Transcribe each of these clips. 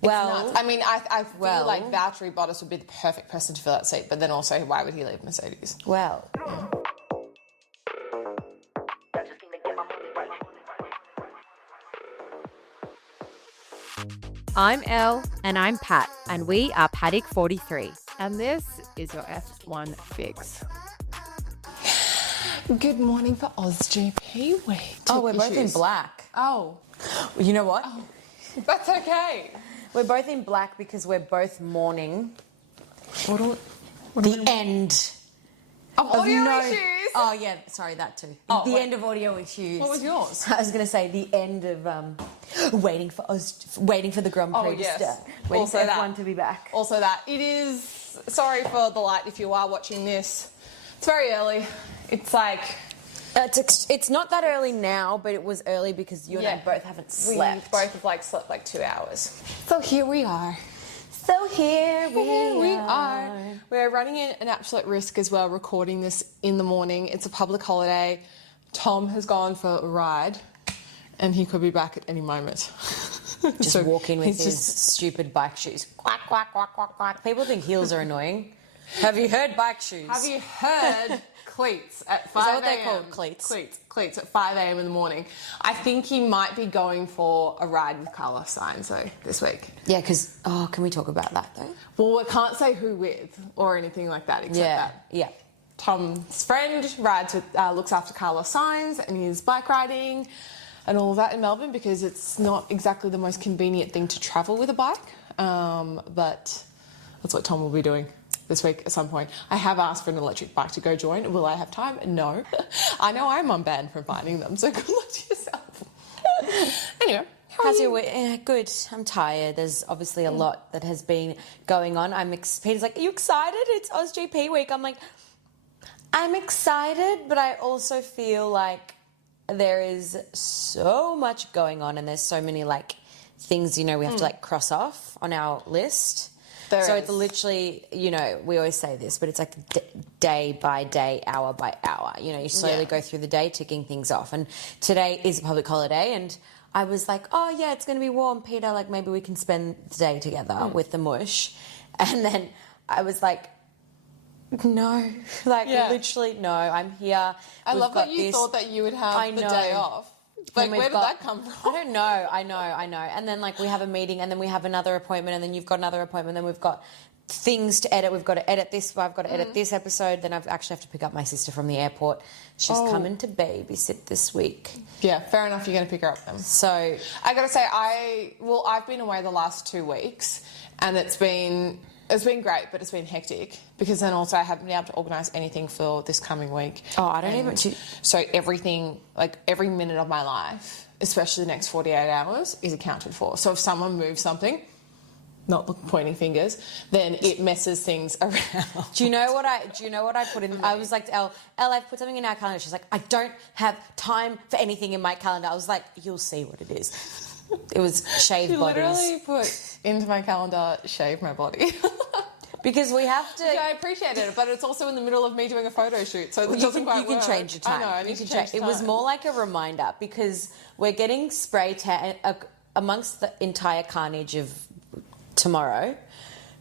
Well, nuts. I mean, I feel like Valtteri Bottas would be the perfect person to fill that seat, but then also, why would he leave Mercedes? Well. I'm Elle. And I'm Pat, and we are Paddock 43. And this is your F1 fix. Good morning for Aus GP week. Oh, we're both in black. Oh. You know what? Oh. That's okay. We're both in black because we're both mourning What the end of audio issues. Oh, yeah, sorry, that too. Oh, end of audio issues. What was yours? I was going to say the end of waiting for the Grand Prix to start. Waiting Also for that. F1 to be back. Also that. It is, sorry for the light if you are watching this. It's very early. It's like... It's not that early now, but it was early because you and I both haven't slept. We both have slept like 2 hours. So here we are. So here we are. We're running an absolute risk as well, recording this in the morning. It's a public holiday. Tom has gone for a ride, and he could be back at any moment. Just walking with his stupid bike shoes. Quack, quack, quack, quack, quack. People think heels are annoying. Have you heard bike shoes? Have you heard cleats at 5 a.m.? Is that what they're called, cleats? Cleats at 5 a.m. in the morning. I think he might be going for a ride with Carlos Sainz this week. Yeah, because, can we talk about that though? Well, we can't say who with or anything like that, except that. Yeah. Tom's friend rides with, looks after Carlos Sainz and his bike riding and all of that in Melbourne because it's not exactly the most convenient thing to travel with a bike. But that's what Tom will be doing this week at some point. I have asked for an electric bike to go join. Will I have time? No. I know I'm unbanned from finding them, so good luck to yourself. Anyway. How's your week? Good. I'm tired. There's obviously a lot that has been going on. Peter's like, are you excited? It's Aus GP week. I'm like, I'm excited, but I also feel like there is so much going on and there's so many things, we have to cross off on our list. It's literally, we always say this, but it's like day by day, hour by hour. You slowly go through the day, ticking things off. And today is a public holiday, and I was like, oh, yeah, it's going to be warm, Peter. Maybe we can spend the day together with the mush. And then I was like, no. Literally, no, I'm here. I love that you thought that you would have the day off. Where did that come from? I don't know. I know. And then we have a meeting and then we have another appointment and then you've got another appointment and then we've got things to edit. We've got to edit this. I've got to edit this episode. Then I actually have to pick up my sister from the airport. She's coming to babysit this week. Yeah, fair enough. You're going to pick her up then. So I got to say, I've been away the last 2 weeks and it's been great, but it's been hectic because then also I haven't been able to organise anything for this coming week. Oh, I don't even... So everything, every minute of my life, especially the next 48 hours, is accounted for. So if someone moves something, not pointing fingers, then it messes things around. Do you know what I put in? I was like to Elle, I've put something in our calendar. She's like, I don't have time for anything in my calendar. I was like, you'll see what it is. It was shave bodies. You literally put into my calendar, shave my body. Because we have to... Yeah, I appreciate it, but it's also in the middle of me doing a photo shoot, so it doesn't quite work. You can change your time. I know, I need to change time. It was more like a reminder because we're getting spray tan... amongst the entire carnage of tomorrow,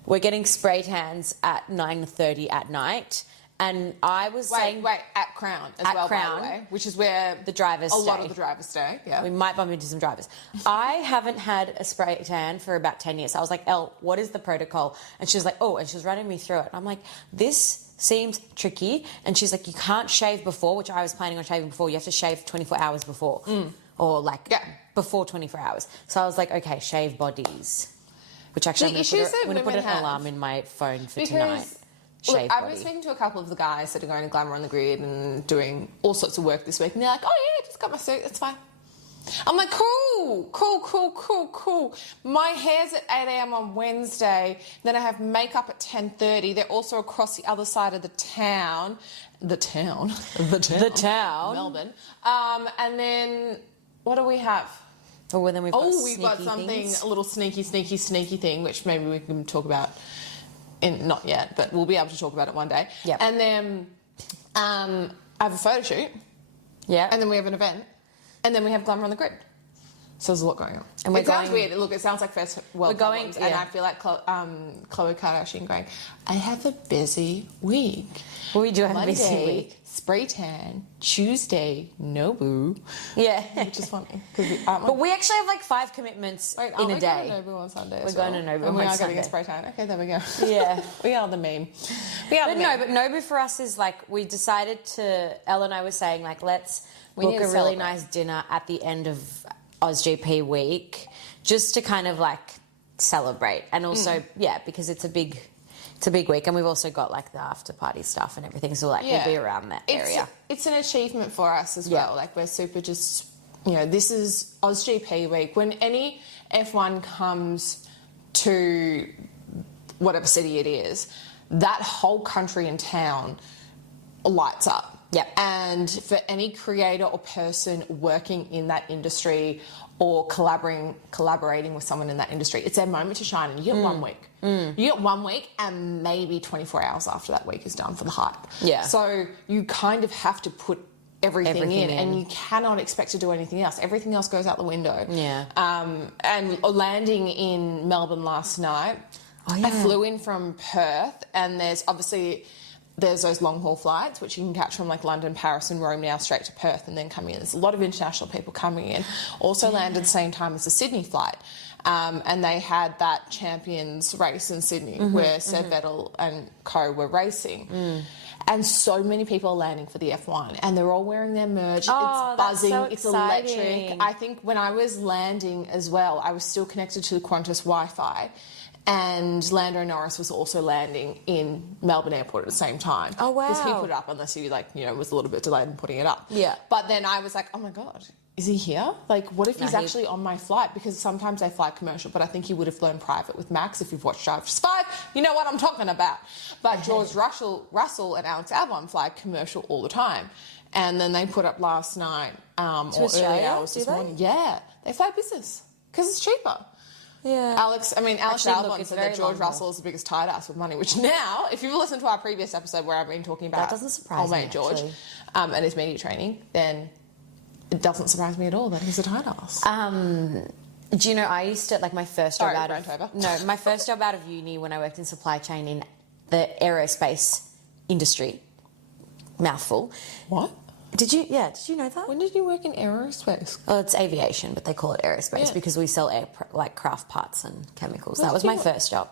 we're getting spray tans at 9:30 at night. And I was saying... Wait, at Crown as well, by the way, which is where the drivers stay. A lot of the drivers stay, yeah. We might bump into some drivers. I haven't had a spray tan for about 10 years. So I was like, Elle, what is the protocol? And she was like, and she was running me through it. And I'm like, this seems tricky. And she's like, you can't shave before, which I was planning on shaving before. You have to shave 24 hours before. Or before 24 hours. So I was like, okay, shave bodies. Which actually I'm going to put an alarm in my phone for tonight. Look, I've been speaking to a couple of the guys that are going to Glamour on the Grid and doing all sorts of work this week, and they're like, oh yeah, just got my suit, it's fine. I'm like, cool. My hair's at 8 a.m. on Wednesday, then I have makeup at 10:30. They're also across the other side of the town. Melbourne. And then, what do we have? Well, then we've got something, things. a little sneaky thing, which maybe we can talk about. Not yet, but we'll be able to talk about it one day. Yep. And then I have a photo shoot. Yeah. And then we have an event. And then we have Glamour on the Grid. So there's a lot going on. And we're it sounds going- weird. Look, it sounds like first world We're going- problems. And yeah. I feel like Khloe Kardashian going, I have a busy week. We do have a busy Monday, week. spray tan. Tuesday, no boo. Yeah. Which is funny. But we actually have like 5 commitments in a day. Going to Nobu on Sunday. We're going to Nobu and we on are getting Sunday. a spray tan. Okay, there we go. Yeah. We are the meme. We are But the no, meme. but Nobu for us is like, we decided to, Elle and I were saying, like, let's We book need a to really celebrate. nice dinner at the end of Aus GP week just to kind of like celebrate. And also, yeah, because it's a big week. And we've also got like the after party stuff and everything. So like we'll be around that area. It's an achievement for us as well. Like we're super just, this is Aus GP week. When any F1 comes to whatever city it is, that whole country and town lights up. Yep. And for any creator or person working in that industry or collaborating with someone in that industry, it's their moment to shine, and you get 1 week. You get 1 week and maybe 24 hours after that week is done for the hype. Yeah. So you kind of have to put everything in, and you cannot expect to do anything else. Everything else goes out the window. Yeah. And landing in Melbourne last night, I flew in from Perth, and there's those long haul flights which you can catch from like London, Paris and Rome now straight to Perth and then coming in. There's a lot of international people coming in. Also landed the same time as the Sydney flight. And they had that Champions race in Sydney where Seb Vettel and co were racing. And so many people are landing for the F1 and they're all wearing their merch. Oh, it's buzzing, that's so it's exciting. electric. I think when I was landing as well, I was still connected to the Qantas Wi-Fi. And Lando Norris was also landing in Melbourne Airport at the same time. Oh, wow. Because he put it up unless he was a little bit delayed in putting it up. Yeah. But then I was like, oh my God, is he here? Like, what if he's he- actually on my flight? Because sometimes they fly commercial, but I think he would have flown private with Max. If you've watched Drive to Survive, you know what I'm talking about. But George Russell and Alex Albon fly commercial all the time. And then they put up last night or early Australia, hours do this they? morning. Yeah, they fly business because it's cheaper. Yeah. Alex Actually, Albon look, it's said very that George long haul. Russell is the biggest tight ass with money, which now, if you've listened to our previous episode where I've been talking about That doesn't surprise old me, mate George actually. And his media training, then it doesn't surprise me at all that he's a tight ass. Do you know, I used to, like, my first Sorry, job rant over. my first job out of uni when I worked in supply chain in the aerospace industry. Mouthful. What? Did you know that? When did you work in aerospace? Well, it's aviation, but they call it aerospace Yeah. because we sell craft parts and chemicals. What That was did my you- first job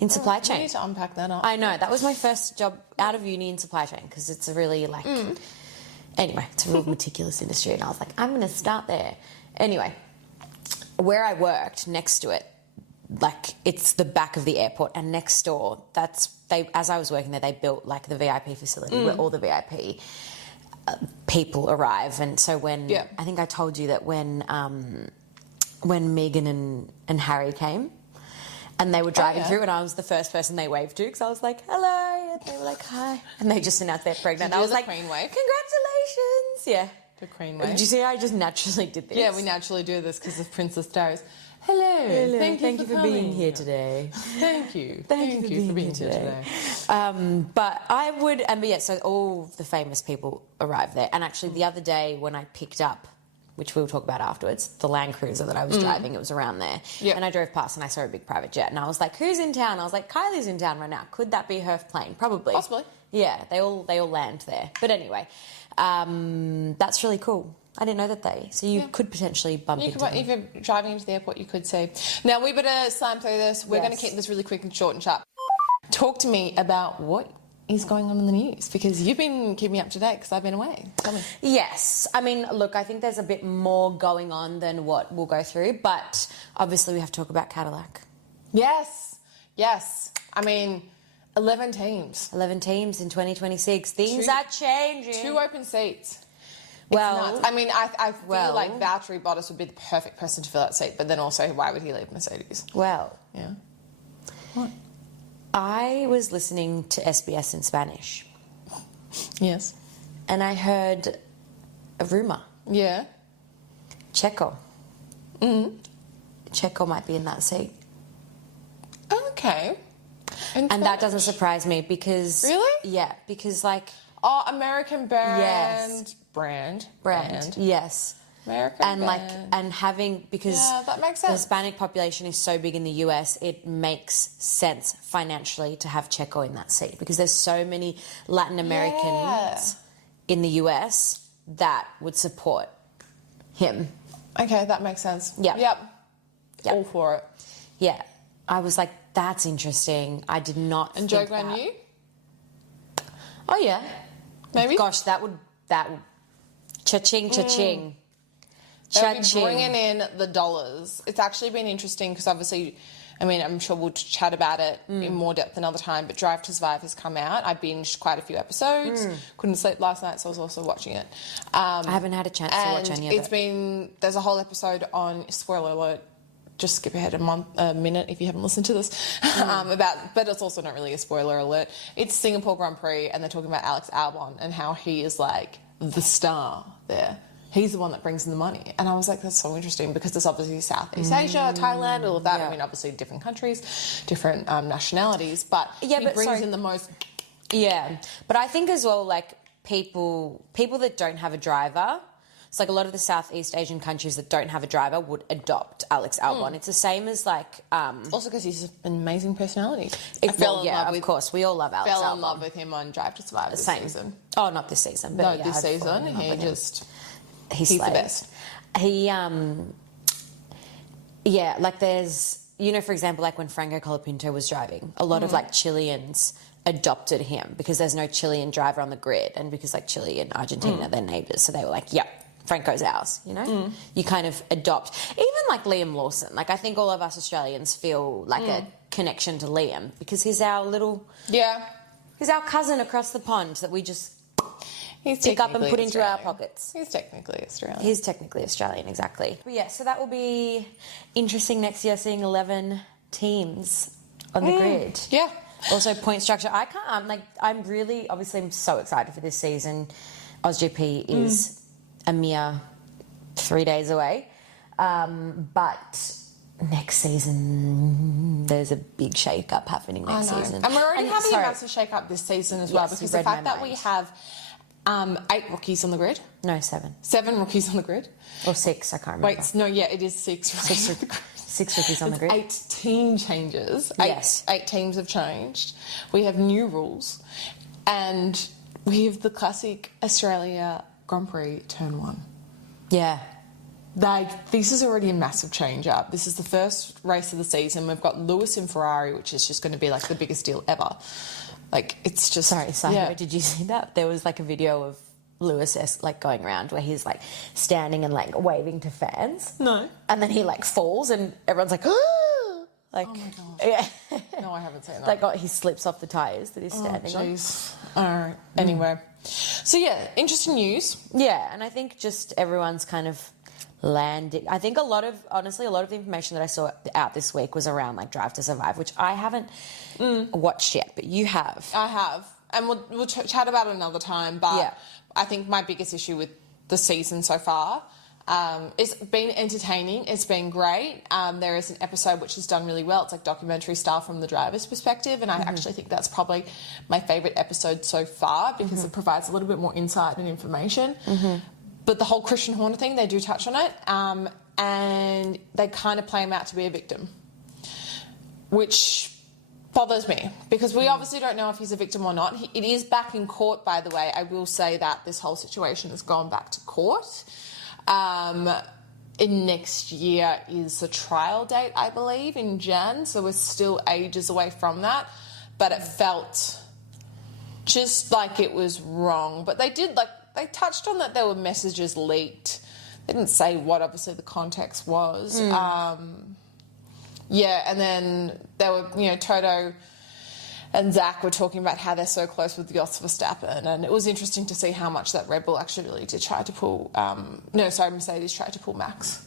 in supply We chain. need to unpack that up. I know, that was my first job out of uni in supply chain because it's a really anyway, it's a real meticulous industry, and I was like, I'm going to start there. Anyway, where I worked next to it, like it's the back of the airport, and next door, as I was working there, they built like the VIP facility where all the VIP people arrive. And so I think I told you that when Meghan and Harry came, and they were driving through, and I was the first person they waved to because I was like, hello, and they were like, hi, and they just announced they're pregnant. Did you I was do the like, Queen wave? congratulations. Yeah. The Queen wave. Did you see how I just naturally did this? Yeah, we naturally do this because of Princess Diaries. Hello. Thank you for being here today. Thank you. Thank you for being here today. But I would, so all the famous people arrived there. And actually the other day when I picked up, which we'll talk about afterwards, the Land Cruiser that I was driving, it was around there. Yep. And I drove past and I saw a big private jet. And I was like, who's in town? I was like, Kylie's in town right now. Could that be her plane? Probably. Possibly. Yeah, they all land there. But anyway, that's really cool. I didn't know that so you could potentially bump into them. If you're driving into the airport, you could see. Now, we better slam through this. We're going to Yes. keep this really quick and short and sharp. Talk to me about what is going on in the news, because you've been keeping me up to date because I've been away. Tell me. Yes. I mean, look, I think there's a bit more going on than what we'll go through, but obviously we have to talk about Cadillac. Yes. I mean, 11 teams. 11 teams in 2026. Things are changing. 2 open seats. Well, Nuts. I mean, I feel like Valtteri Bottas would be the perfect person to fill that seat, but then also, why would he leave Mercedes? well, Yeah. What? I was listening to SBS in Spanish Yes. and I heard a rumour. Yeah. Checo. Checo might be in that seat. Okay. And that doesn't surprise me because... Really? Yeah, because like... Oh, American brand. Yes. Brand. Brand. Yes. American and like band. and having because Yeah, that makes the sense. Hispanic population is so big in the US, it makes sense financially to have Checo in that seat because there's so many Latin Americans in the US that would support him. Okay, that makes sense. Yep. Yep. Yep. All for it. Yeah, I was like, that's interesting. I did not. And think Joe Guan that. Yu? Oh yeah, Maybe? Gosh, that would cha-ching, cha-ching. They'll be Cha-ching. bringing in the dollars. It's actually been interesting because obviously, I mean, I'm sure we'll chat about it in more depth another time, but Drive to Survive has come out. I binged quite a few episodes. Couldn't sleep last night, so I was also watching it. I haven't had a chance to watch any of it. It's been, there's a whole episode on, spoiler alert, just skip ahead a minute if you haven't listened to this, but it's also not really a spoiler alert. It's Singapore Grand Prix, and they're talking about Alex Albon and how he is like the star there. He's the one that brings in the money. And I was like, that's so interesting because there's obviously Southeast Asia, Thailand, all of that. Yeah. I mean, obviously different countries, different nationalities, but Yeah, he but brings sorry. in the most. Yeah, but I think as well, like people that don't have a driver. It's like a lot of the Southeast Asian countries that don't have a driver would adopt Alex Albon. It's the same as like. Also because he's an amazing personality. Of course, we all love Alex Albon. Fell in love with him on Drive to Survive this Same. season. Oh, not this season, but No, yeah, this I've fallen season in love he with him. just. He's the slays. best. He yeah, like there's for example, like when Franco Colapinto was driving, a lot of like Chileans adopted him because there's no Chilean driver on the grid, and because like Chile and Argentina they're neighbours, so they were like, yeah, Franco's ours. You kind of adopt. Even like Liam Lawson, like I think all of us Australians feel like a connection to Liam because he's our little he's our cousin across the pond that we just He's pick up and technically put into our Australian. pockets. He's technically Australian. He's technically Australian, exactly. But yeah, so that will be interesting next year, seeing 11 teams on the grid. Yeah. Also, point structure. I'm really, obviously, I'm so excited for this season. Aus GP is a mere 3 days away. But next season, there's a big shake-up happening next season. And we're already having sorry. a massive shake-up this season as well Yes, because you've the read my fact that we mind. have 8 rookies on the grid, No, 7. 7 rookies on the grid. Or 6, I can't remember. Wait, no, yeah, it is 6 rookies on the grid. 6 rookies on the grid. 8 team changes. Yes. 8 teams have changed. We have new rules. And we have the classic Australia Grand Prix Turn 1. Yeah. Like, this is already a massive change up. This is the first race of the season. We've got Lewis in Ferrari, which is just going to be like the biggest deal ever. Like, it's just. Sorry, side note, did you see that? There was like a video of Lewis like going around where he's like standing and like waving to fans. No. And then he like falls and everyone's like, oh! Like, Oh my God. yeah. No, I haven't seen that. Like he slips off the tyres that he's standing on. Jeez. All right. Anyway. So, yeah, interesting news. Yeah, and I think just everyone's kind of landing. I think honestly, a lot of the information that I saw out this week was around like Drive to Survive, which I haven't watched yet, but you have. I have. And we'll chat about it another time, but Yeah. I think my biggest issue with the season so far it's been entertaining. It's been great. There is an episode which is done really well. It's like documentary style from the driver's perspective, and I actually think that's probably my favourite episode so far because it provides a little bit more insight and information. But the whole Christian Horner thing, they do touch on it, and they kind of play him out to be a victim, which bothers me because we obviously don't know if he's a victim or not. It is back in court, by the way. I will say that this whole situation has gone back to court. In next year is the trial date, I believe, in Jan, so we're still ages away from that. But it felt just like it was wrong. But they touched on that there were messages leaked. They didn't say what obviously the context was. Yeah, and then there were, Toto and Zach were talking about how they're so close with Jos Verstappen, and it was interesting to see how much that Red Bull actually really did try to pull, Mercedes tried to pull Max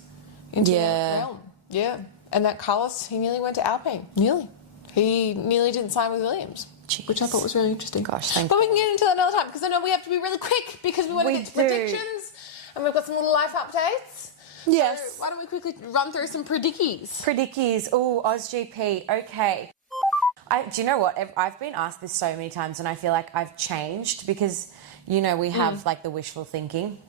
into the realm. Yeah, and that Carlos, he nearly went to Alpine. Nearly. He nearly didn't sign with Williams. Jeez. Which I thought was really interesting. Gosh, thank But we can get into that another time because I know we have to be really quick because we want to We get to do. predictions and we've got some little life updates. Yes. So why don't we quickly run through some predickies? Predickies. Oh, Aus GP. Okay. Do you know what? I've been asked this so many times and I feel like I've changed because, we have like the wishful thinking.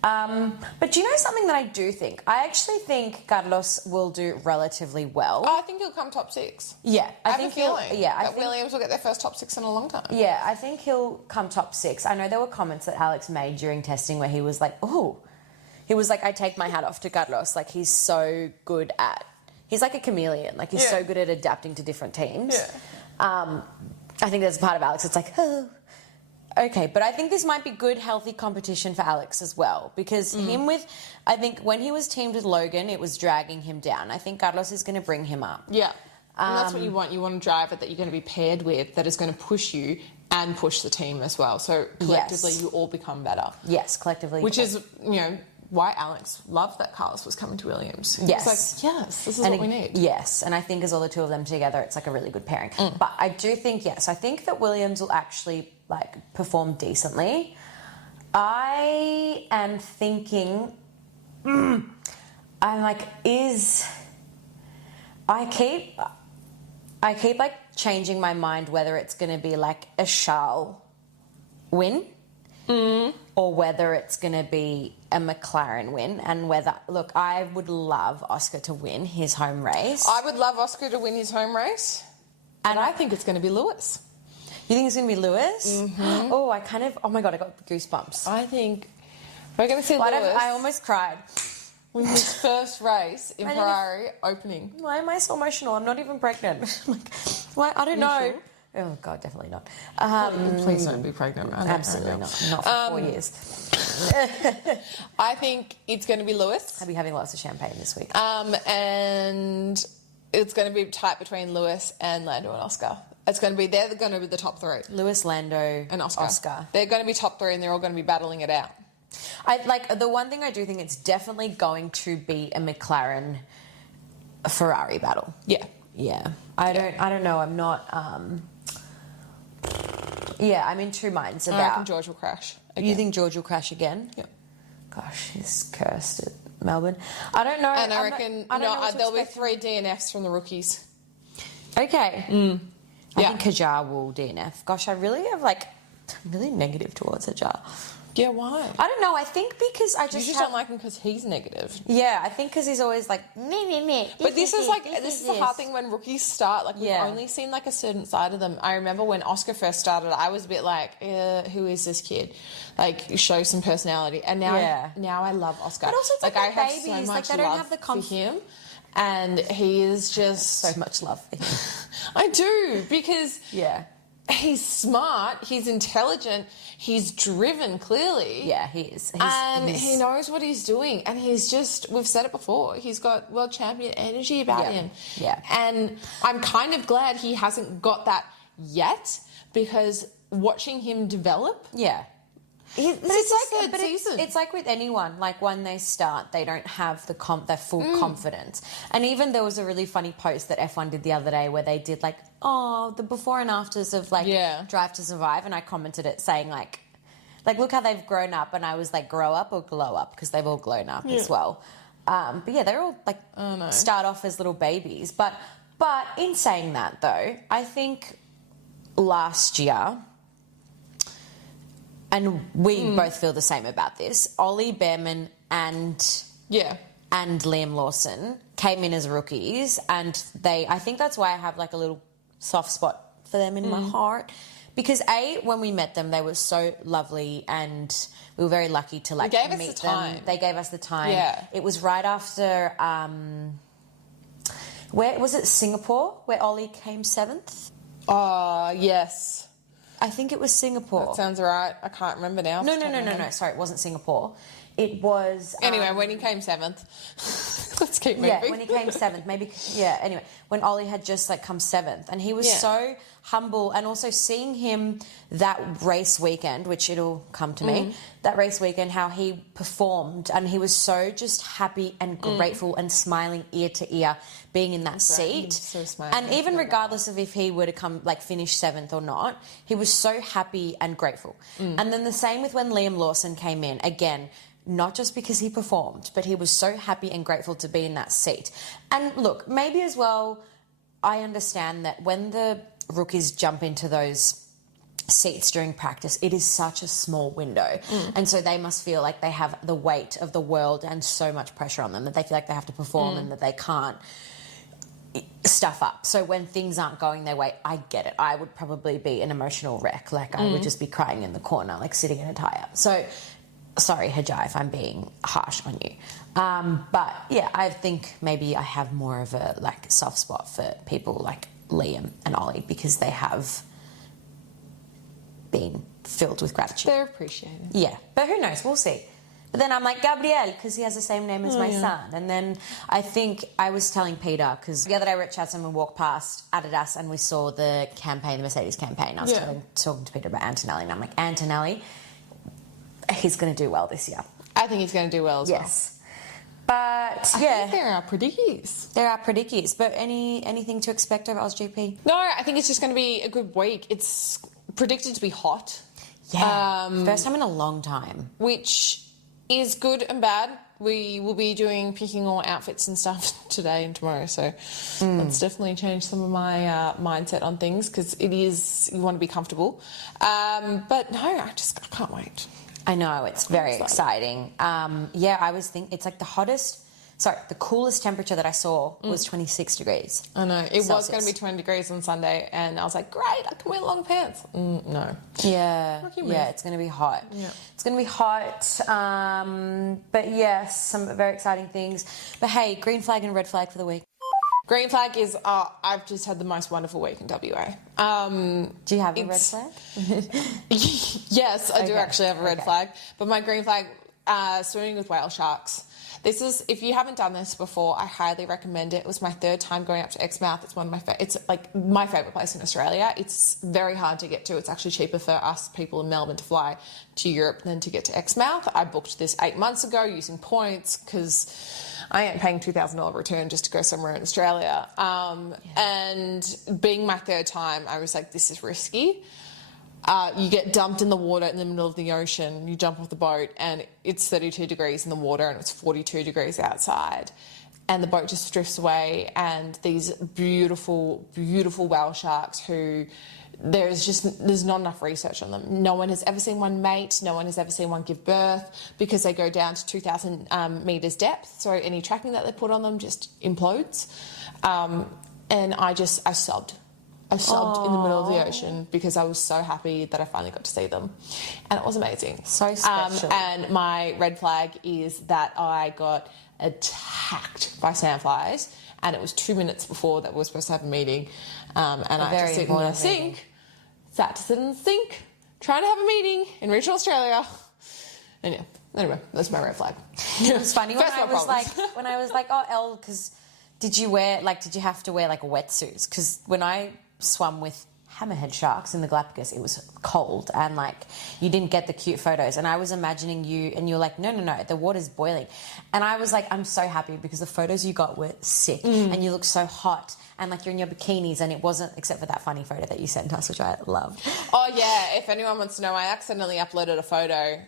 But do you know something that I do think? I actually think Carlos will do relatively well. Oh, I think he'll come top 6. Yeah, I have a feeling I that think Williams will get their first top 6 in a long time. Yeah, I think he'll come top 6. I know there were comments that Alex made during testing where he was like, I take my hat off to Carlos. Like, he's so good at, he's like a chameleon. Like, he's so good at adapting to different teams. Yeah. I think there's a part of Alex that's like, oh. Okay, but I think this might be good, healthy competition for Alex as well. Because I think when he was teamed with Logan, it was dragging him down. I think Carlos is going to bring him up. Yeah. And that's what you want. You want a driver that you're going to be paired with that is going to push you and push the team as well. So collectively, you all become better. Yes, collectively. Which is, why Alex loved that Carlos was coming to Williams. Yes. It's like, yes, this is what we need. Yes, and I think as all the two of them together, it's like a really good pairing. But I do think, I think that Williams will actually perform decently. I am thinking, I keep changing my mind whether it's going to be like a Charles win or whether it's going to be a McLaren win, and look, I would love Oscar to win his home race. I would love Oscar to win his home race, and I think it's going to be Lewis. You think it's going to be Lewis? Mm-hmm. Oh, oh my God, I got goosebumps. I think we're going to see Lewis. I almost cried. Win his first race in Ferrari opening. Why am I so emotional? I'm not even pregnant. Why? I don't know. Sure? Oh God, definitely not. Please don't be pregnant. Absolutely not. Not for 4 years. I think it's going to be Lewis. I'll be having lots of champagne this week. And it's going to be tight between Lewis and Lando and Oscar. They're going to be the top 3. Lewis, Lando, and Oscar. They're going to be top 3, and they're all going to be battling it out. The one thing I do think it's definitely going to be a McLaren Ferrari battle. Yeah. Yeah. I don't know. I'm not. I'm in two minds about. I reckon George will crash again. You think George will crash again? Yeah. Gosh, he's cursed at Melbourne. I don't know. And I reckon there'll be 3 DNFs from the rookies. Okay. I think Kajar will DNF. Gosh, I really have I'm really negative towards Kajar. Yeah, why? I don't know. I think because I just don't like him because he's negative. Yeah, I think because he's always like me. But this is the hard thing when rookies start. We've only seen a certain side of them. I remember when Oscar first started, I was a bit like, who is this kid? Show some personality. And now I love Oscar. But also, it's I have babies. so much they don't love have the for him. And he is just so much love for him. I do, because he's smart, he's intelligent, he's driven clearly. Yeah, he is. He knows what he's doing, and he's just, we've said it before, he's got world champion energy about him. Yeah. And I'm kind of glad he hasn't got that yet, because watching him develop. Yeah. It's like with anyone, when they start, they don't have their full confidence. And even there was a really funny post that F1 did the other day where they did the before and afters of Drive to Survive, and I commented it saying look how they've grown up, and I was like, grow up or glow up, because they've all grown up as well. But they're all start off as little babies. But in saying that though, I think last year, and we both feel the same about this, Ollie Behrman and Liam Lawson came in as rookies, and I think that's why I have a little soft spot for them in my heart, because when we met them, they were so lovely, and we were very lucky to meet them. They gave us the time. Yeah. It was right after where was it, Singapore, where Ollie came 7th? Oh, yes. I think it was Singapore. That sounds right. I can't remember now. No. Sorry, it wasn't Singapore. It was... Anyway, when he came 7th. Let's keep moving. Yeah, when he came 7th. Maybe... Yeah, anyway. When Ollie had just, come 7th. And he was so humble. And also seeing him that race weekend, which it'll come to me, that race weekend, how he performed. And he was so just happy and grateful and smiling ear to ear being in that seat. So smiling. And even regardless of if he were to come, finish 7th or not, he was so happy and grateful. And then the same with when Liam Lawson came in. Again, not just because he performed, but he was so happy and grateful to be in that seat. And look, maybe as well, I understand that when the rookies jump into those seats during practice, it is such a small window. And so they must feel like they have the weight of the world and so much pressure on them that they feel like they have to perform and that they can't stuff up. So when things aren't going their way, I get it. I would probably be an emotional wreck. Like I would just be crying in the corner, like sitting in a tire. So sorry, Hajai, if I'm being harsh on you. But yeah, I think maybe I have more of a like soft spot for people like Liam and Ollie because they have been filled with gratitude. They're appreciated. Yeah, but who knows? We'll see. But then I'm like, Gabriel, because he has the same name as my son. And then I think I was telling Peter, because the other day we were at Chatham and walked past Adidas and we saw the campaign, the Mercedes campaign. I was talking to Peter about Antonelli, and I'm like, Antonelli, he's going to do well this year. I think he's going to do well as well. Yes. But, I think there are predickies. There are predickies. But anything to expect over Aus GP? No, I think it's just going to be a good week. It's predicted to be hot. Yeah. First time in a long time. Which is good and bad. We will be picking all outfits and stuff today and tomorrow, so that's definitely changed some of my mindset on things because you want to be comfortable. But no, I can't wait. I know, it's very exciting. I was thinking it's like the coolest temperature that I saw was 26 degrees. I know. It Celsius. was going to be 20 degrees on Sunday, and I was like, great, I can wear long pants. No. Yeah, it's going to be hot. Yeah. It's going to be hot. But yes, some very exciting things. But hey, green flag and red flag for the week. Green flag is, I've just had the most wonderful week in WA. Do you have a red flag? Yes, I do actually have a red flag. But my green flag, swimming with whale sharks. This is, if you haven't done this before, I highly recommend it. It was my third time going up to Exmouth. It's one of it's like my favourite place in Australia. It's very hard to get to. It's actually cheaper for us people in Melbourne to fly to Europe than to get to Exmouth. I booked this 8 months ago using points because I ain't paying $2,000 return just to go somewhere in Australia. And being my third time, I was like, this is risky. You get dumped in the water in the middle of the ocean. You jump off the boat and it's 32 degrees in the water and it's 42 degrees outside. And the boat just drifts away and these beautiful, beautiful whale sharks who there's not enough research on them. No one has ever seen one mate. No one has ever seen one give birth because they go down to 2,000 metres depth. So any tracking that they put on them just implodes. And I sobbed. I sobbed in the middle of the ocean because I was so happy that I finally got to see them. And it was amazing. So special. And my red flag is that I got attacked by sandflies and it was 2 minutes before that we were supposed to have a meeting. And I had to sit in the sink, trying to have a meeting in regional Australia. And yeah, anyway, that's my red flag. It's funny when I was like, oh, Elle, because did you have to wear like wetsuits? Because when I swam with hammerhead sharks in the Galapagos, it was cold and like you didn't get the cute photos, and I was imagining you and you're like, no, the water's boiling, and I was like, I'm so happy because the photos you got were sick and you look so hot and like you're in your bikinis, and it wasn't, except for that funny photo that you sent us, which I loved. Oh yeah, if anyone wants to know, I accidentally uploaded a photo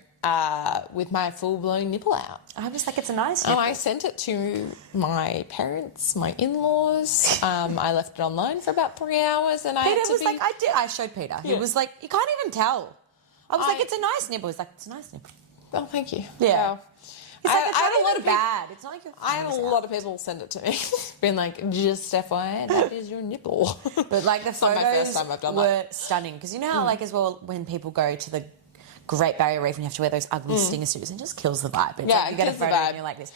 with my full-blown nipple out. I was like, it's a nice nipple. And I sent it to my parents, my in-laws. I left it online for about 3 hours, and I showed Peter. Yeah. He was like, you can't even tell. I was like, it's a nice nipple. He's like, it's a nice nipple. Oh, thank you. Yeah. It's like, it's not even bad. It's not like I had a lot of people send it to me, being like, just FYI, that is your nipple. But like the photos not my first time I've done were stunning, because you know how like as well when people go to the Great Barrier Reef and you have to wear those ugly stinger suits, and it just kills the vibe. It's like you get a photo and you're like this.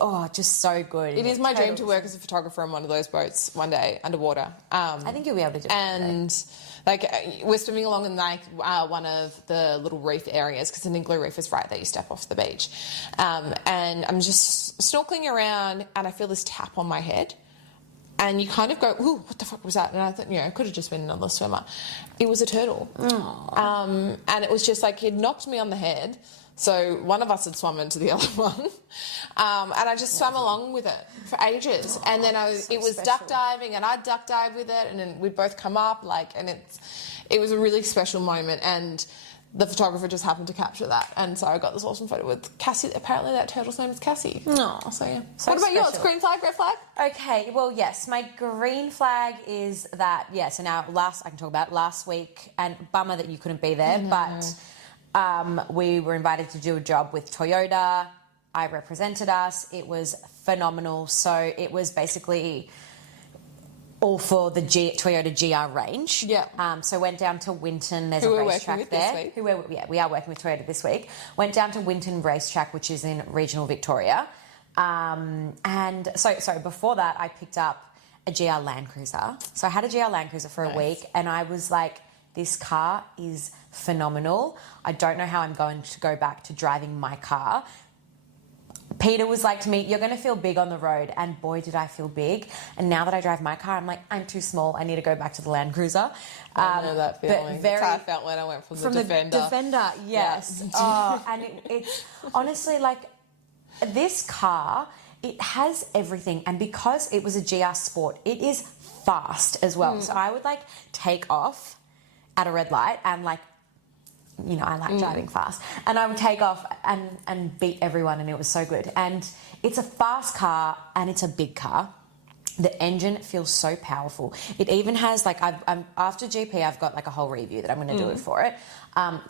Oh, just so good. It is my dream to work as a photographer on one of those boats one day underwater. I think you'll be able to do it. And like we're swimming along in like one of the little reef areas, because the Niggler Reef is right there. You step off the beach, and I'm just snorkeling around, and I feel this tap on my head. And you kind of go, ooh, what the fuck was that? And I thought, it could have just been another swimmer. It was a turtle. And it was just like, he'd knocked me on the head. So one of us had swum into the other one. And I just swam along with it for ages. And then it was duck diving, and I'd duck dive with it. And then we'd both come up, and it was a really special moment. And the photographer just happened to capture that, and so I got this awesome photo with Cassie. Apparently, that turtle's name is Cassie. No. So yeah. So what about yours? special. Green flag, red flag? Okay, well, yes, my green flag is that, so now I can talk about last week, and bummer that you couldn't be there, but we were invited to do a job with Toyota. I represented us. It was phenomenal. So it was basically all for the Toyota GR range. Yeah. So went down to Winton. There's Who a we're racetrack working with there. this week. We are working with Toyota this week. Went down to Winton racetrack, which is in regional Victoria. And so before that, I picked up a GR Land Cruiser. So I had a GR Land Cruiser for a week, and I was like, this car is phenomenal. I don't know how I'm going to go back to driving my car. Peter was like to me, you're going to feel big on the road. And boy, did I feel big. And now that I drive my car, I'm like, I'm too small. I need to go back to the Land Cruiser. I know that feeling. But That's how I felt when I went from the Defender. The Defender, yes. And it's honestly like this car, it has everything. And because it was a GR Sport, it is fast as well. So I would like take off at a red light and like, you know, I like driving fast. And I would take off and beat everyone, and it was so good. And it's a fast car and it's a big car. The engine feels so powerful. It even has like, I'm after GP, I've got like a whole review that I'm going to do it for it.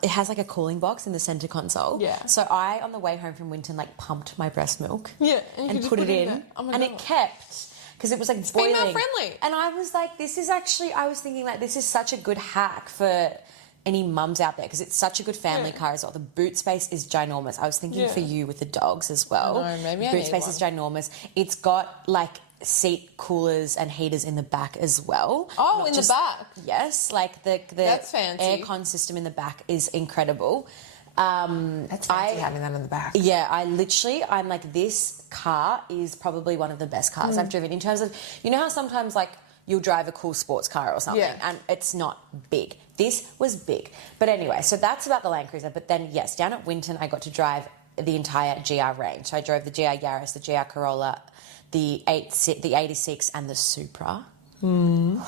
It has like a cooling box in the centre console. Yeah. So I, on the way home from Winton, like pumped my breast milk. Yeah. And put it in. there. Oh my and God. it kept, because it was like boiling. female friendly. And I was like, I was thinking like, this is such a good hack for any mums out there, because it's such a good family car as well. The boot space is ginormous. I was thinking for you with the dogs as well. I know, maybe I boot need space is ginormous. It's got like seat coolers and heaters in the back as well. Oh, Not in just- the back. Yes, like the That's fancy. aircon system in the back is incredible. That's fancy having that in the back. Yeah, I'm like, this car is probably one of the best cars I've driven in terms of, you know how sometimes like you'll drive a cool sports car or something and it's not big. This was big. But anyway, so that's about the Land Cruiser. But then, yes, down at Winton, I got to drive the entire GR range. So I drove the GR Yaris, the GR Corolla, the 86 and the Supra. And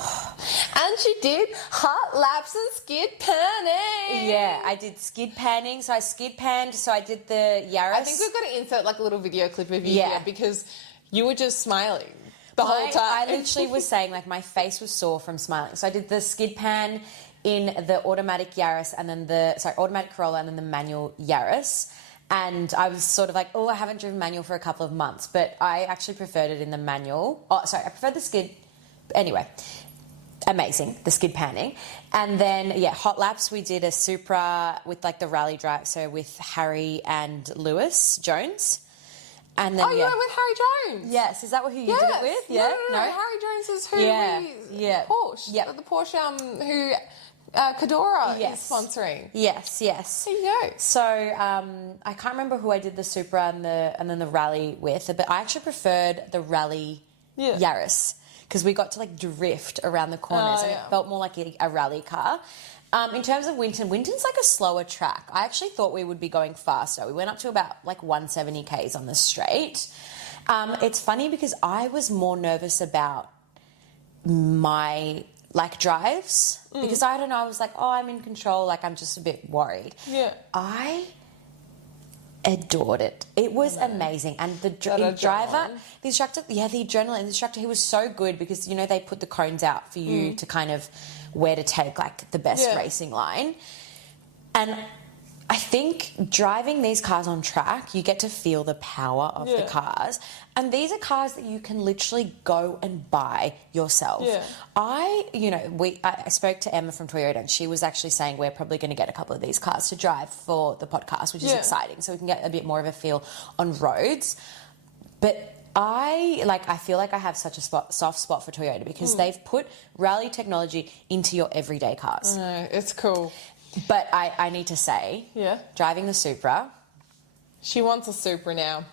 she did hot laps and skid panning. Yeah, I did skid panning. So I skid panned. So I did the Yaris. I think we've got to insert like a little video clip of you Yeah. here, because you were just smiling the whole time. I literally was saying, like, my face was sore from smiling. So I did the skid pan in the automatic Yaris and then automatic Corolla and then the manual Yaris. And I was sort of like, oh, I haven't driven manual for a couple of months, but I actually preferred it in the manual. I preferred the skid. Anyway, amazing, the skid panning. And then, hot laps, we did a Supra with like the rally drive, so with Harry and Lewis Jones. And then, you went with Harry Jones. Yes, is that who you did it with? Yeah, No. Harry Jones is who Porsche. Yep. The Porsche who Cadora is sponsoring. Yes. There you go. So I can't remember who I did the Supra and then the rally with, but I actually preferred the rally Yaris, because we got to like drift around the corners and it felt more like a rally car. In terms of Winton's like a slower track. I actually thought we would be going faster. We went up to about like 170 k's on the straight. It's funny because I was more nervous about my like drives because I don't know. I was like, oh, I'm in control. Like I'm just a bit worried. Yeah. I adored it. It was amazing. And the driver, the instructor, the instructor, he was so good because, you know, they put the cones out for you to kind of where to take like the best racing line. And I think driving these cars on track, you get to feel the power of the cars. And these are cars that you can literally go and buy yourself. Yeah. I spoke to Emma from Toyota and she was actually saying we're probably going to get a couple of these cars to drive for the podcast, which is exciting. So we can get a bit more of a feel on roads. But I feel like I have such a soft spot for Toyota because they've put rally technology into your everyday cars. It's cool. But I need to say, driving the Supra. She wants a Supra now.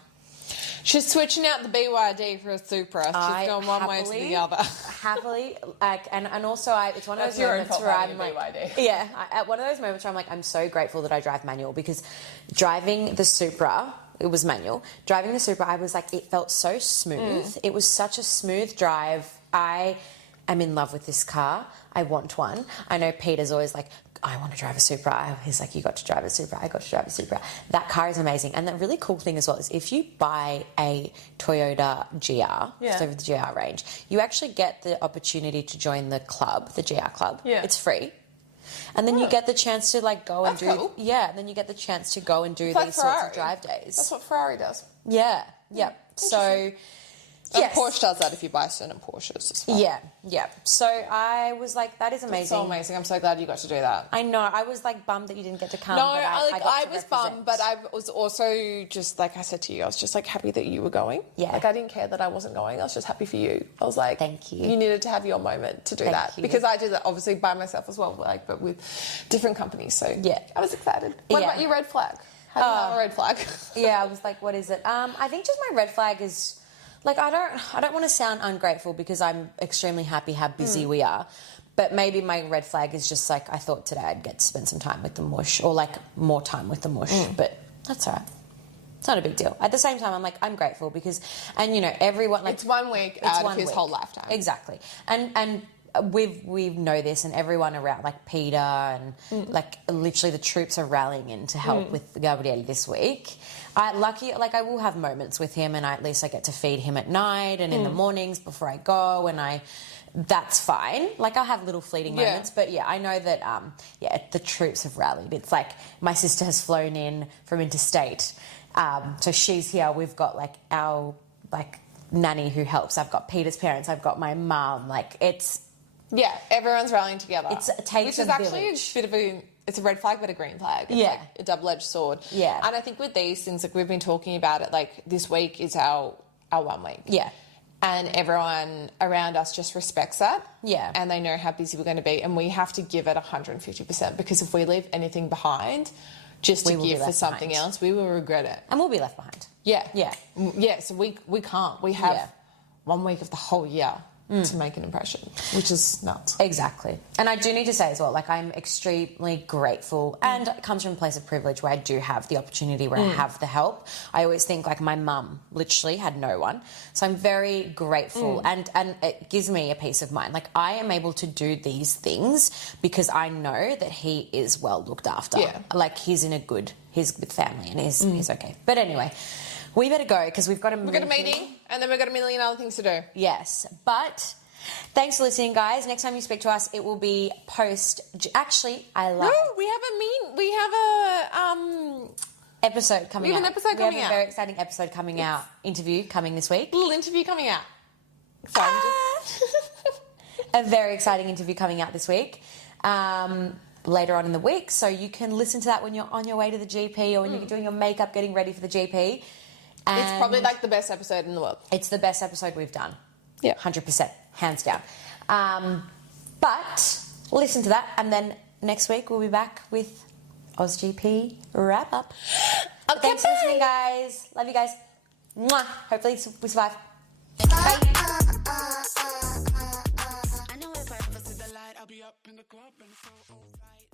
She's switching out the BYD for a Supra. She's going one way to the other. Happily, and also it's one of That's those your own moments fault where having I'm a like, BYD. at one of those moments where I'm like, I'm so grateful that I drive manual because driving the Supra, it was manual. Driving the Supra, I was like, it felt so smooth. It was such a smooth drive. I am in love with this car. I want one. I know Peter's always like, I want to drive a Supra. He's like, you got to drive a Supra. I got to drive a Supra. That car is amazing. And the really cool thing as well is if you buy a Toyota GR, so the GR range, you actually get the opportunity to join the club, the GR club. Yeah. It's free. And then you get the chance to like go and That's cool. and then you get the chance to go and do like these sorts Ferrari. of drive days. That's what Ferrari does. Yeah. So, And yes. Porsche does that if you buy certain Porsches as well. Yeah. So I was like, that is amazing. It's so amazing. I'm so glad you got to do that. I know. I was like bummed that you didn't get to come. No, but I got I to was represent. bummed, but I was also just like I said to you, I was just like happy that you were going. Yeah. Like I didn't care that I wasn't going. I was just happy for you. I was like, Thank you. You needed to have your moment to do Thank that you. because I did that obviously by myself as well, like but with different companies. So Yeah. I was excited. What Yeah. about your red flag? How do you have a red flag? Yeah, I was like, what is it? I think just my red flag is like I don't want to sound ungrateful because I'm extremely happy how busy we are. But maybe my red flag is just like I thought today I'd get to spend some time with the mush or like more time with the mush. But that's all right. It's not a big deal. At the same time, I'm like, I'm grateful because, and you know, everyone like It's 1 week out of his whole lifetime. Exactly. And we know this, and everyone around, like Peter and like literally the troops are rallying in to help with Gabriel this week. I will have moments with him, and at least I get to feed him at night and in the mornings before I go, and that's fine. Like I'll have little fleeting moments, but yeah, I know that the troops have rallied. It's like my sister has flown in from interstate, so she's here. We've got like our nanny who helps. I've got Peter's parents. I've got my mum. Like it's. Yeah, everyone's rallying together. It takes which is a actually village. a bit of it's a red flag but a green flag. It's like a double-edged sword. Yeah. And I think with these things, like we've been talking about it, like this week is our 1 week. Yeah. And everyone around us just respects that. Yeah. And they know how busy we're going to be. And we have to give it 150% because if we leave anything behind just to We will be give for left something behind. else, we will regret it. And we'll be left behind. Yeah. Yeah. Yeah, so we can't. We have Yeah. 1 week of the whole year to make an impression, which is nuts. Exactly. And I do need to say as well, like I'm extremely grateful and it comes from a place of privilege where I do have the opportunity where I have the help. I always think like my mum literally had no one. So I'm very grateful and it gives me a peace of mind. Like I am able to do these things because I know that he is well looked after. Yeah. Like he's with family and he's okay. But anyway, we better go because we've got a We've got a meeting and then we've got a million other things to do. Yes, but thanks for listening, guys. Next time you speak to us, it will be post. Actually, I love We have a episode coming out. We have an episode coming We have out. a very exciting episode coming out. Interview coming this week. little interview coming out. Sorry, A very exciting interview coming out this week. Later on in the week, so you can listen to that when you're on your way to the GP or when you're doing your makeup, getting ready for the GP. it's probably like the best episode in the world. It's the best episode we've done. Yeah. 100%, hands down. But listen to that, and then next week we'll be back with Aus GP wrap up. Okay, Thanks for bye. listening, guys. Love you guys. Mwah. Hopefully we survive. Bye. I know if I ever see the light, I'll be up in the club and so alright.